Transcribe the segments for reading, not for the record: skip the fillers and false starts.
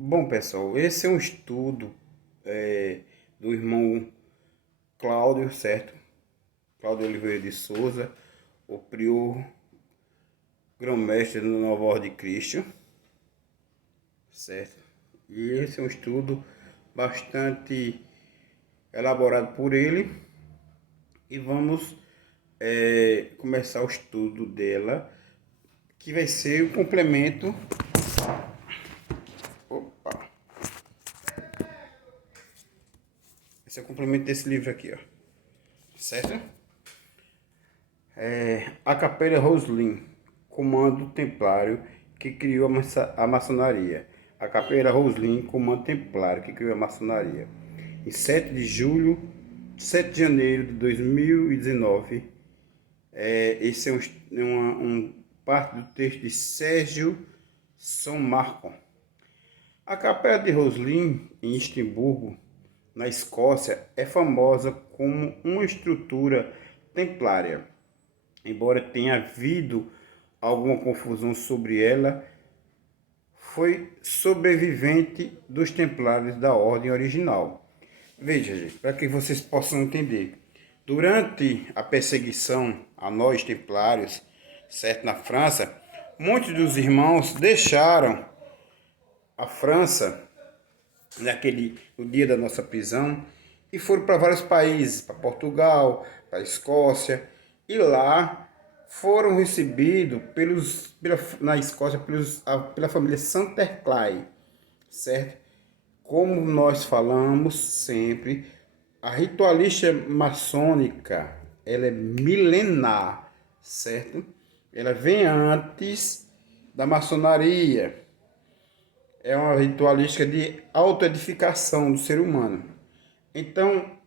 Bom, pessoal, esse é um estudo do irmão Cláudio, certo? Cláudio Oliveira de Souza, o prior grão-mestre da Nova Ordem de Cristo, certo? E esse é um estudo bastante elaborado por ele e vamos começar o estudo dela, que vai ser o complemento. Opa! Esse é o complemento desse livro aqui, ó. Certo? A Capela Roslin, comando templário que criou a maçonaria. A Capela Roslin, comando templário que criou a maçonaria. Em 7 de julho, 7 de janeiro de 2019, esse é parte do texto de Sérgio São Marco. A Capela de Roslin, em Edimburgo, na Escócia, é famosa como uma estrutura templária. Embora tenha havido alguma confusão sobre ela, foi sobrevivente dos templários da ordem original. Veja, gente, para que vocês possam entender. Durante a perseguição a nós templários, certo, na França, muitos dos irmãos deixaram a França no dia da nossa prisão e foram para vários países, para Portugal, para a Escócia, e lá foram recebidos na Escócia pela família Santerclay, certo? Como nós falamos sempre, a ritualística maçônica, ela é milenar, certo? Ela vem antes da maçonaria. É uma ritualística de autoedificação do ser humano. Então,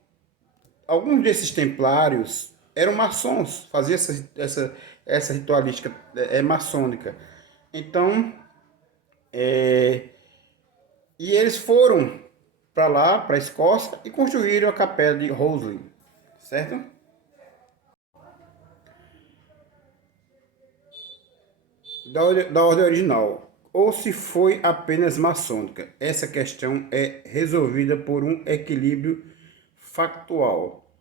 alguns desses templários eram maçons, faziam essa ritualística maçônica. Então, e eles foram para lá, para a Escócia, e construíram a capela de Roslin, certo? Da ordem original, ou se foi apenas maçônica. Essa questão é resolvida por um equilíbrio factual,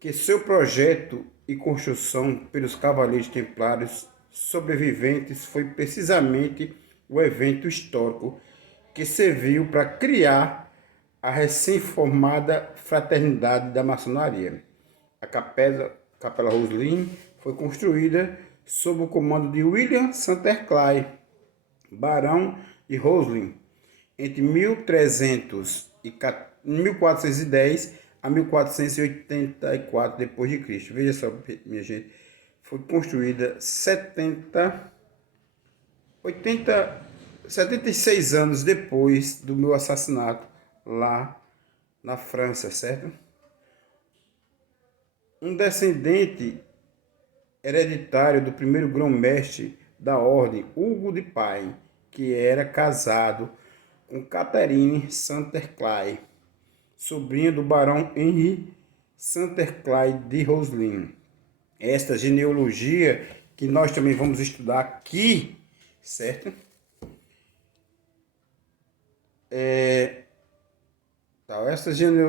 que seu projeto e construção pelos cavaleiros templários sobreviventes foi precisamente o evento histórico que serviu para criar a recém-formada Fraternidade da Maçonaria. A Capela Roslin foi construída sob o comando de William Santerclay, barão de Roslin, entre 1410 a 1484 depois de Cristo. Veja só, minha gente, foi construída 76 anos depois do meu assassinato lá na França, certo? Um descendente hereditário do primeiro grão-mestre da ordem, Hugo de Pai, que era casado com Catherine Santerclay, sobrinha do barão Henri Santerclay de Roslin. Esta genealogia que nós também vamos estudar aqui, certo?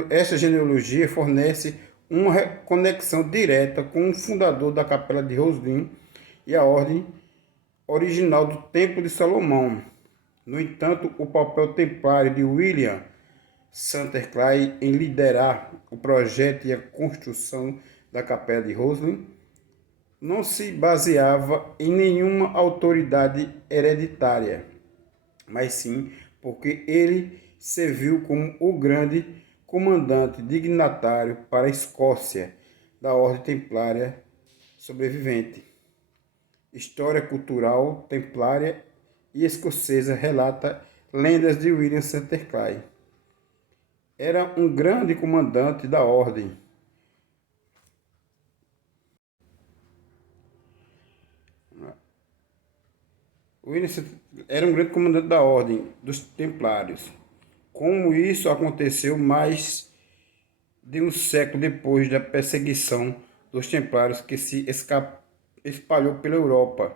Essa genealogia fornece uma conexão direta com o fundador da Capela de Roslin e a ordem original do Templo de Salomão. No entanto, o papel templário de William Santerclay em liderar o projeto e a construção da Capela de Roslin não se baseava em nenhuma autoridade hereditária, mas sim porque ele serviu como o grande comandante dignatário para a Escócia da Ordem Templária sobrevivente. História cultural templária e escocesa relata lendas de William Santerclay. Era um grande comandante da ordem. William era um grande comandante da ordem dos templários. Como isso aconteceu mais de um século depois da perseguição dos templários que se espalhou pela Europa.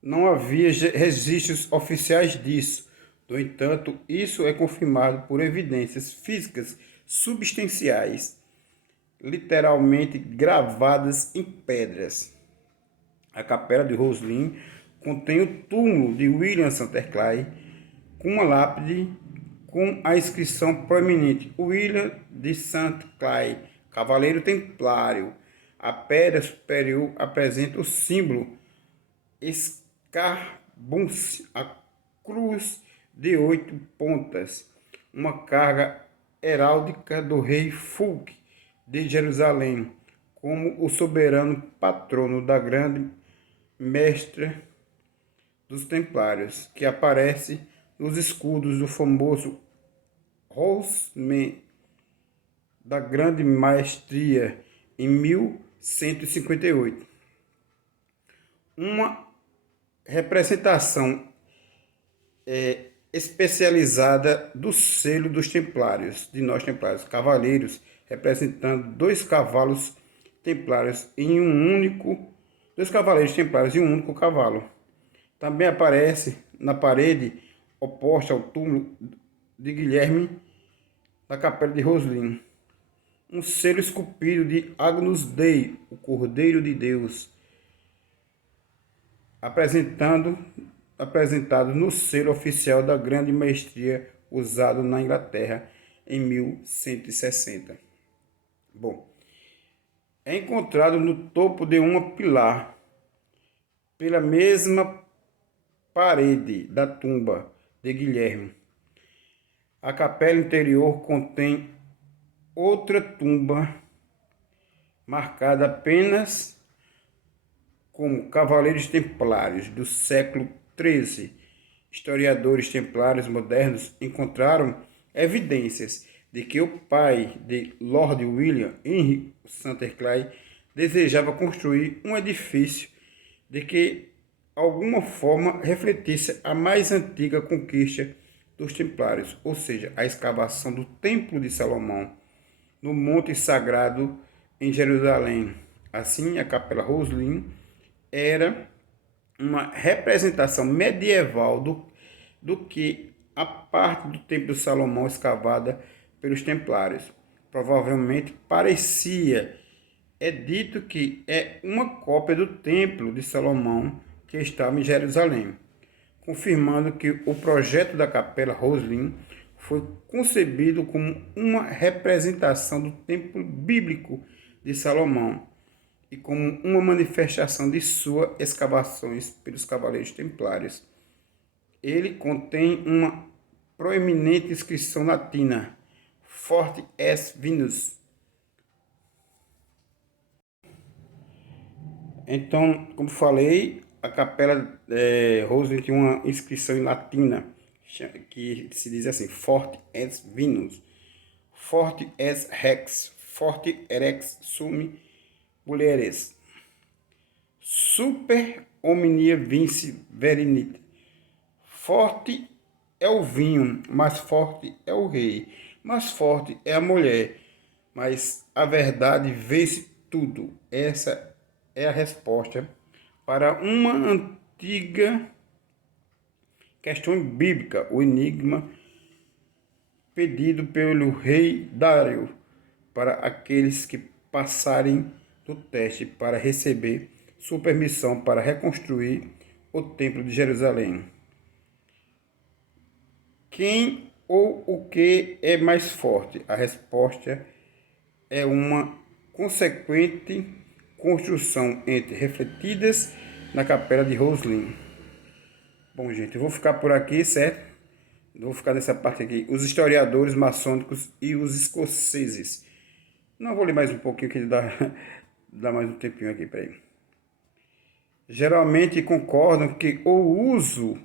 Não havia registros oficiais disso, No entanto, isso é confirmado por evidências físicas substanciais, literalmente gravadas em pedras. A capela de Roslin contém o túmulo de William Santerclay com uma lápide com a inscrição proeminente William de Santerclay, cavaleiro templário. A pedra superior apresenta o símbolo escarbunce, a cruz de 8 pontas, uma carga heráldica do rei Fulk de Jerusalém, como o soberano patrono da grande mestra dos templários, que aparece nos escudos do famoso Horseman da Grande Maestria em 1158. Uma representação especializada do selo dos templários, de nós templários, cavaleiros, representando dois cavaleiros templários em um único cavalo. Também aparece na parede oposta ao túmulo de Guilherme da capela de Roslin um selo esculpido de Agnus Dei, o Cordeiro de Deus, apresentado no selo oficial da Grande Maestria usado na Inglaterra em 1160. Bom, é encontrado no topo de uma pilar, pela mesma parede da tumba de Guilherme. A capela interior contém outra tumba marcada apenas como cavaleiros templários do século XIII. Historiadores templários modernos encontraram evidências de que o pai de Lord William, Henry Santerclay, desejava construir um edifício de que alguma forma refletisse a mais antiga conquista dos templários, ou seja, a escavação do Templo de Salomão no Monte Sagrado em Jerusalém. Assim, a Capela Roslin era uma representação medieval do que a parte do Templo de Salomão escavada pelos templários. Provavelmente parecia. É dito que é uma cópia do Templo de Salomão que estava em Jerusalém, confirmando que o projeto da Capela Roslin foi concebido como uma representação do templo bíblico de Salomão e como uma manifestação de suas escavações pelos cavaleiros templários. Ele contém uma proeminente inscrição latina, Forte es Venus. Então, como falei, a capela Roslin tem uma inscrição em latina, que se diz assim, Forte es Venus, Forte es Rex, Forte erex sum mulheres, Super omnia vinci verinit. Forte é o vinho, mais forte é o rei, mais forte é a mulher, mas a verdade vence tudo. Essa é a resposta para uma antiga questão bíblica, o enigma pedido pelo rei Dário para aqueles que passarem do teste para receber sua permissão para reconstruir o Templo de Jerusalém. Quem ou o que é mais forte? A resposta é uma consequente construção entre refletidas na capela de Roslin. Bom, gente, eu vou ficar por aqui, certo? Vou ficar nessa parte aqui. Os historiadores maçônicos e os escoceses. Não, vou ler mais um pouquinho que dá mais um tempinho aqui para ele. Geralmente concordam que o uso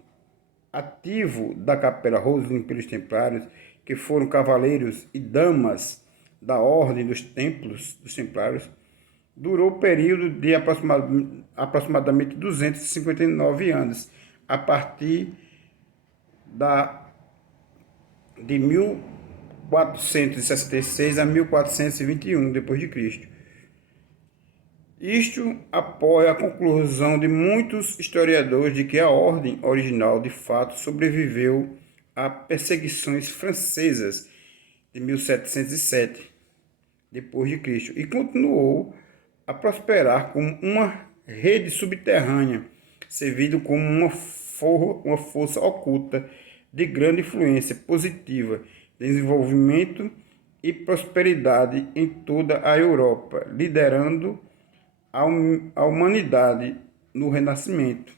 ativo da capela Roslin pelos templários, que foram cavaleiros e damas da ordem dos templários, durou o período de aproximadamente 259 anos, a partir de 1466 a 1421 d.C. Isto apoia a conclusão de muitos historiadores de que a ordem original de fato sobreviveu às perseguições francesas de 1707 depois de Cristo e continuou a prosperar como uma rede subterrânea, servindo como uma força oculta de grande influência positiva, desenvolvimento e prosperidade em toda a Europa, liderando a humanidade no Renascimento.